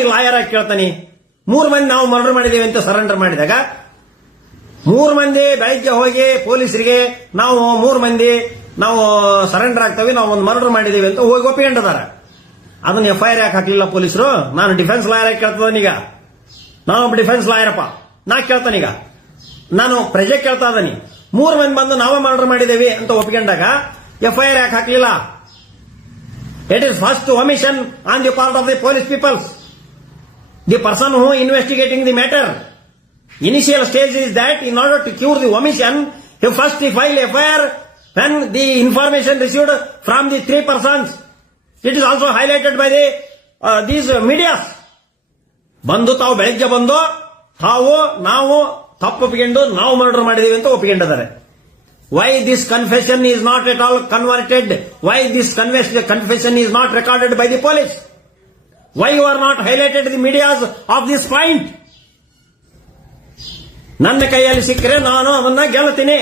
ಈ ಲಾಯರ್ ಆಗಿ ಕೇಳ್ತಾನೆ, 3 ಮಂದಿ ನಾವು ಮರ್ಡರ್ ಮಾಡಿದ್ದೇವೆ ಅಂತ ಸರೆಂಡರ್ ಮಾಡಿದಾಗ 3 ಮಂದಿ ಬೆಳಗ್ಗೆ ಹೋಗಿ ಪೊಲೀಸರಿಗೆ ನಾವು 3 ಮಂದಿ ನಾವು ಸರೆಂಡರ್ ಆಗ್ತೇವೆ, ನಾವು ಒಂದು ಮರ್ಡರ್ ಮಾಡಿದ್ದೇವೆ ಅಂತ ಹೋಗಿ ಒಪ್ಪಿಕೊಂಡಿದ್ದಾರೆ. ಅದನ್ನ FIR ಯಾಕೆ ಹಾಕಲಿಲ್ಲ ಪೊಲೀಸರು? ನಾನು ಡಿಫೆನ್ಸ್ ಲಾಯರ್ ಆಗಿ ಕೇಳ್ತದನೀಗ. ನಾನೊಬ್ಬ ಡಿಫೆನ್ಸ್ ಲಾಯರಪ್ಪ, ನಾ ಕೇಳ್ತಾನೀಗ. ನಾನು ಪ್ರಜೆ ಕೇಳ್ತಾ ಇದ್ದಾನೆ, 3 ಮಂದಿ ಬಂದು ನಾವೇ ಮರ್ಡರ್ ಮಾಡಿದ್ದೇವೆ ಅಂತ ಒಪ್ಪಿಕೊಂಡಾಗ FIR ಯಾಕೆ ಹಾಕಲಿಲ್ಲ? It is first omission on the part of the police peoples. The person who investigating the matter. Initial stage is that in order to cure the omission, you first file FIR when the information received from the 3 persons. It is also highlighted by these medias. ಬಂದು ತಾವು ಬೆಳಗ್ಗೆ ಬಂದು ನಾವು ತಪ್ಪು ಒಪ್ಪಿಕೊಂಡು ನಾವು murder ಮಾಡಿದೀವಿ ಅಂತ ಒಪ್ಪಿಕೊಂಡಿದ್ದಾರೆ. Why this confession is not at all converted? Why this confession is not recorded by the police? Why you are not highlighted the medias of this point? ನನ್ನ ಕೈಯಲ್ಲಿ ಸಿಕ್ಕರೆ ನಾನು ಅದನ್ನ ಗೆಲ್ತೀನಿ.